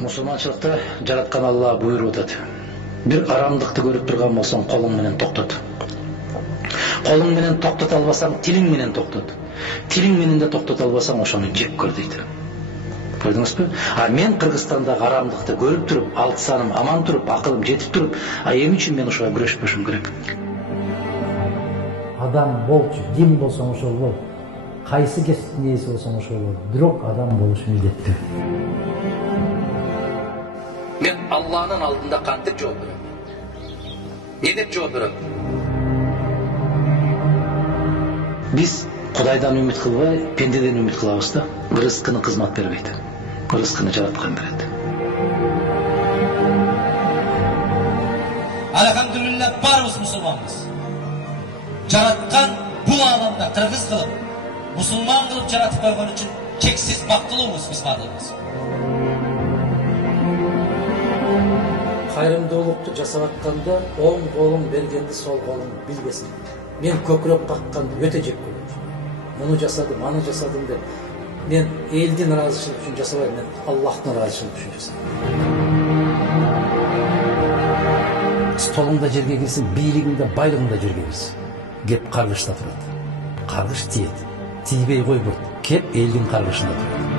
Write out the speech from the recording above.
Мусулманчылыкта жараткан Алла буйруп атат. Бир арамдыкты көрүп турган болсоң, колуң менен токтот. Колуң менен токтото албасаң, тилиң менен токтот. Тилиң менен де токтото албасаң, ошону жеп көр дейт. Көрдүңүзбү? Мен Кыргызстандагы арамдыкты көрүп туруп, алты саным аман туруп, акылым жетип туруп, эмне үчүн мен ошого күрөшпөшүм керек? Адам болчу, дин болсоң ошол бол. Кайсы кесиптин ээси болсоң ошол бол. Бирок адам болуш милдеттүү. Мен Алланын алдында кантип жооп берем? Не деп жооп берем? Биз Кудайдан үмүт кылбай, пендеден үмүт кылабыз да. Рызкыны кызмат бербейт. Рызкыны жараткан берет. Алхамдулилlah барыбыз мусулманбыз. Жараткан бул ааламда кыргыз кылып, мусулман кылып жаратып койгон үчүн чексиз бактылуубуз биз бардыгыбыз. Кайрымдуулукту жасап атканда оң колуң бергенди сол колуң билбесин. Мен көкүрөк какканды өтө жек көрөм. Муну жасадым, аны жасадым деп. Мен элдин ыраазычылыгы үчүн жасабайм, мен Аллахтын ыраазычылыгы үчүн жасайм. Столуңда жерге кирсин, бийлигиңде, байлыгыңда жерге кирсин. Кеп каргышта турат. Каргыш тиет. Тийбей койбойт. Кеп элдин каргышында турат.